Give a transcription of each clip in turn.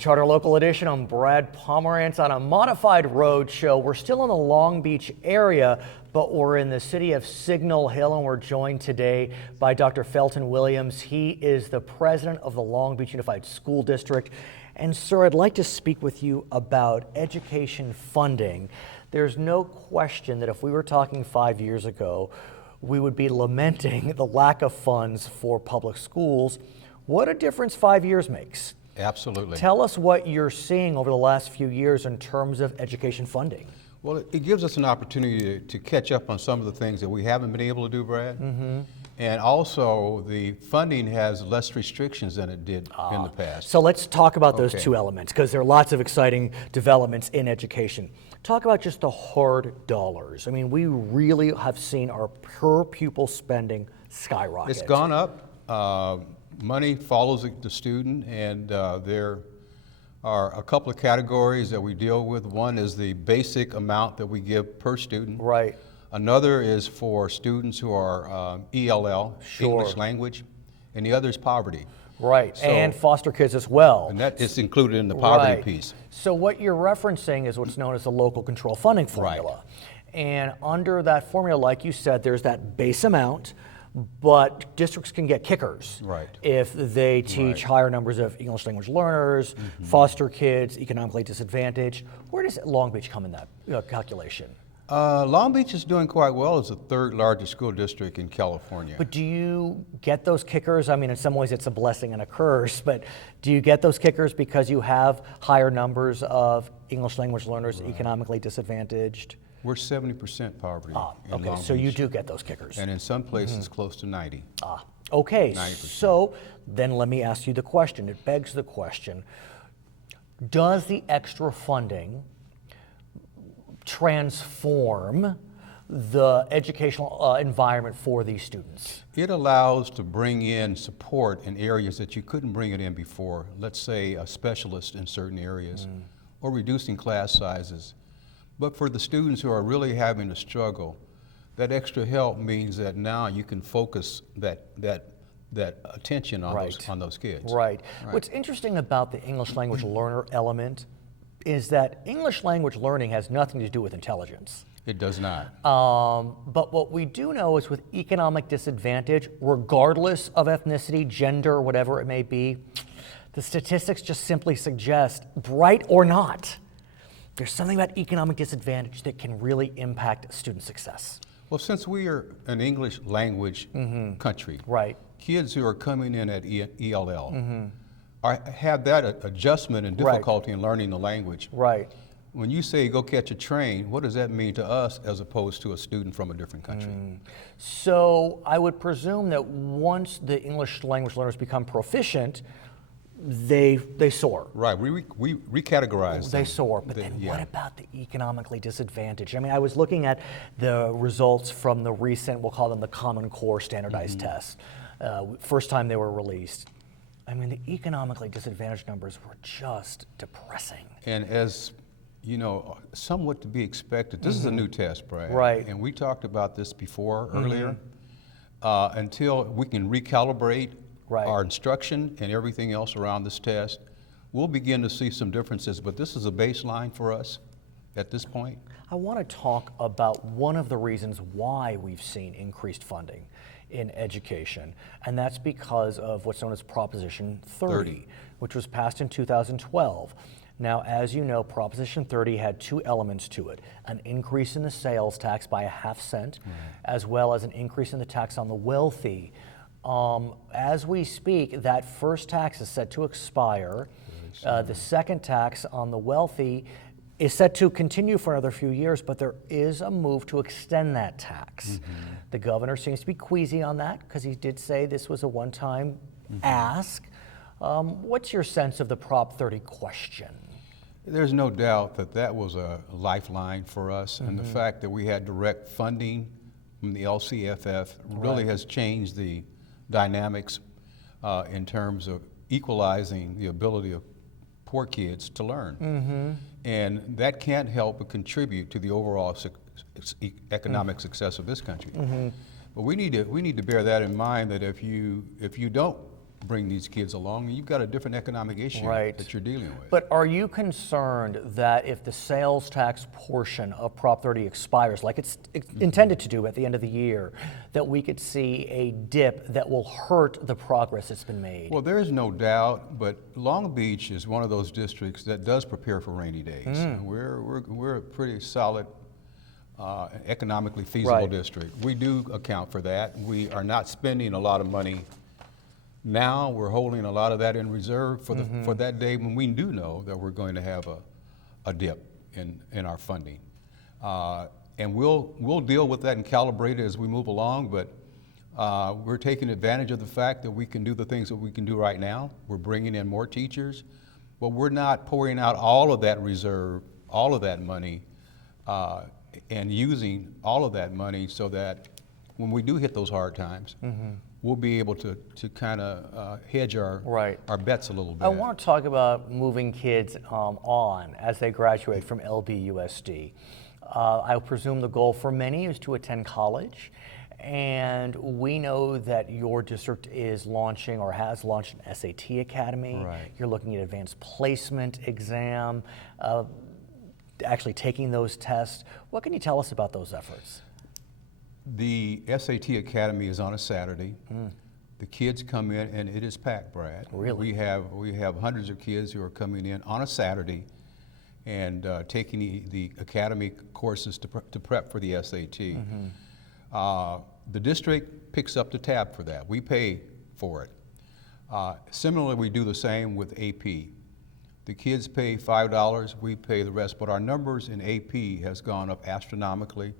Charter Local Edition. I'm Brad Pomerance on a modified road show. We're still in the Long Beach area, but we're in the city of Signal Hill, and we're joined today by Dr. Felton Williams. He is the president of the Long Beach Unified School District. And sir, I'd like to speak with you about education funding. There's no question that if we were talking 5 years ago, we would be lamenting the lack of funds for public schools. What a difference 5 years makes. Absolutely. Tell us what you're seeing over the last few years in terms of education funding. Well, it gives us an opportunity to catch up on some of the things that we haven't been able to do, Brad. And also, the funding has less restrictions than it did in the past. So let's talk about those two elements, because there are lots of exciting developments in education. Talk about just the hard dollars. I mean, we really have seen our per pupil spending skyrocket. It's gone up. Money follows the student, and there are a couple of categories that we deal with. One is the basic amount that we give per student. Right. Another is for students who are ELL, English language, and the other is poverty. Right, So, and foster kids as well. And that is included in the poverty piece. So what you're referencing is what's known as the local control funding formula. And under that formula, like you said, there's that base amount, but districts can get kickers if they teach higher numbers of English language learners, foster kids, economically disadvantaged. Where does Long Beach come in that calculation? Long Beach is doing quite well as the third largest school district in California. But do you get those kickers? I mean, in some ways it's a blessing and a curse, but do you get those kickers because you have higher numbers of English language learners economically disadvantaged? We're 70% poverty in Long Beach. So you do get those kickers. And in some places close to 90. Okay, 90%. so then let me ask you the question. It begs the question, does the extra funding transform the educational environment for these students? It allows to bring in support in areas that you couldn't bring it in before. Let's say a specialist in certain areas, or reducing class sizes. But for the students who are really having to struggle, that extra help means that now you can focus that attention on those kids. Right. What's interesting about the English language learner element is that English language learning has nothing to do with intelligence. It does not. But what we do know is with economic disadvantage, regardless of ethnicity, gender, whatever it may be, the statistics just simply suggest, bright or not, there's something about economic disadvantage that can really impact student success. Well, since we are an English language country, kids who are coming in at ELL have that adjustment and difficulty in learning the language. When you say go catch a train, what does that mean to us as opposed to a student from a different country? So I would presume that once the English language learners become proficient, they soar. Right, we recategorize them. They soar, but then what about the economically disadvantaged? I mean, I was looking at the results from the recent, we'll call them the Common Core standardized tests. First time they were released. I mean, the economically disadvantaged numbers were just depressing. And as you know, somewhat to be expected, this is a new test, Brad. And we talked about this before, earlier. Until we can recalibrate our instruction and everything else around this test, we'll begin to see some differences, but this is a baseline for us at this point. I want to talk about one of the reasons why we've seen increased funding in education, and that's because of what's known as Proposition 30, which was passed in 2012. Now, as you know, Proposition 30 had two elements to it: an increase in the sales tax by 1/2 cent, as well as an increase in the tax on the wealthy. As we speak, that first tax is set to expire. The second tax on the wealthy is set to continue for another few years, but there is a move to extend that tax. The governor seems to be queasy on that because he did say this was a one-time ask. What's your sense of the Prop 30 question? There's no doubt that that was a lifeline for us, and the fact that we had direct funding from the LCFF really has changed the dynamics in terms of equalizing the ability of poor kids to learn. And that can't help but contribute to the overall economic success of this country. But we need to bear that in mind, that if you don't bring these kids along, and you've got a different economic issue Right. that you're dealing with. But are you concerned that if the sales tax portion of Prop 30 expires, like it's intended to do at the end of the year, that we could see a dip that will hurt the progress that's been made? Well, there is no doubt, but Long Beach is one of those districts that does prepare for rainy days. We're a pretty solid, economically feasible Right. district. We do account for that. We are not spending a lot of money now. We're holding a lot of that in reserve for for that day when we do know that we're going to have a dip in our funding. And we'll deal with that and calibrate it as we move along, but we're taking advantage of the fact that we can do the things that we can do right now. We're bringing in more teachers, but we're not pouring out all of that reserve, all of that money, and using all of that money so that when we do hit those hard times, we'll be able to kind of hedge our bets a little bit. I want to talk about moving kids on as they graduate from LBUSD. I presume the goal for many is to attend college, and we know that your district is launching or has launched an SAT Academy. Right. You're looking at advanced placement exam, actually taking those tests. What can you tell us about those efforts? The SAT Academy is on a Saturday. The kids come in and it is packed, Brad. Really? We have hundreds of kids who are coming in on a Saturday and taking the academy courses to prep for the SAT. The district picks up the tab for that. We pay for it. Similarly, we do the same with AP. The kids pay $5, we pay the rest, but our numbers in AP has gone up astronomically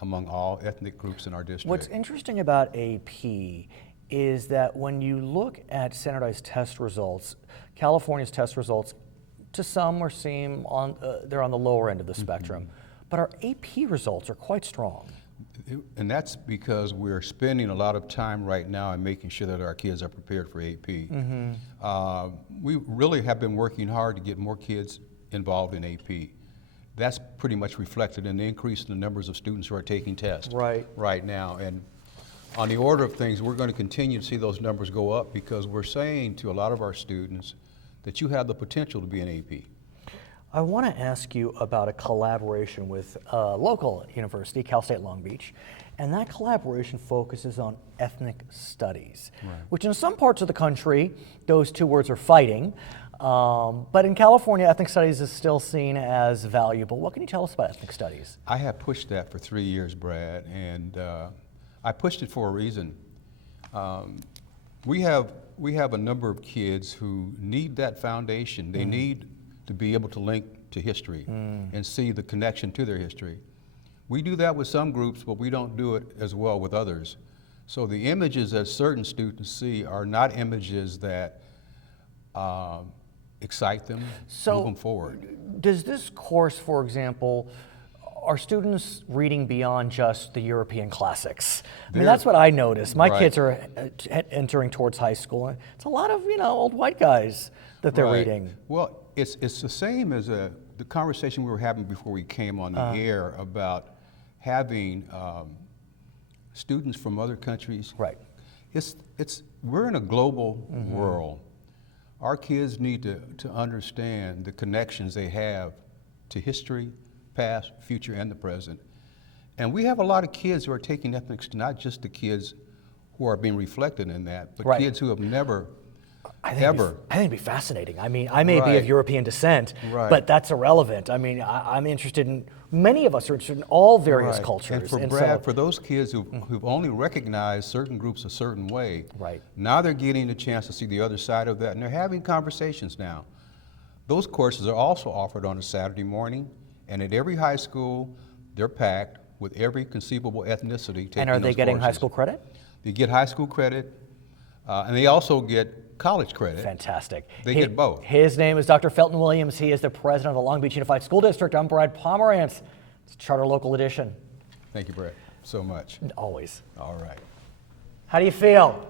among all ethnic groups in our district. What's interesting about AP is that when you look at standardized test results, California's test results, to some they're on the lower end of the spectrum, but our AP results are quite strong. And that's because we're spending a lot of time right now in making sure that our kids are prepared for AP. We really have been working hard to get more kids involved in AP. That's pretty much reflected in the increase in the numbers of students who are taking tests right now. And on the order of things, we're going to continue to see those numbers go up because we're saying to a lot of our students that you have the potential to be an AP. I want to ask you about a collaboration with a local university, Cal State Long Beach, and that collaboration focuses on ethnic studies, which in some parts of the country, those two words are fighting, but in California, ethnic studies is still seen as valuable. What can you tell us about ethnic studies? I have pushed that for 3 years, Brad, and I pushed it for a reason. We have a number of kids who need that foundation. They need to be able to link to history and see the connection to their history. We do that with some groups, but we don't do it as well with others. So the images that certain students see are not images that excite them, move them forward. Does this course, for example, are students reading beyond just the European classics? I mean, that's what I noticed. My kids are entering towards high school, and it's a lot of old white guys that they're reading. Well, it's the same as the conversation we were having before we came on the air about having students from other countries. Right. We're in a global world. Our kids need to understand the connections they have to history, past, future, and the present. And we have a lot of kids who are taking ethnics, not just the kids who are being reflected in that, but kids who have never, I think it'd be fascinating. I mean, I may be of Right. European descent, Right. but that's irrelevant. I mean, I'm interested in, many of us are interested in all various cultures. And for Brad, for those kids who've only recognized certain groups a certain way, now they're getting a chance to see the other side of that, and they're having conversations now. Those courses are also offered on a Saturday morning, and at every high school, they're packed with every conceivable ethnicity taking And are they those getting high courses. school credit? They get high school credit, and they also get college credit. Fantastic. They get both. His name is Dr. Felton Williams. He is the president of the Long Beach Unified School District. I'm Brad Pomerance. It's Charter Local Edition. Thank you, Brad, so much. Always. All right. How do you feel?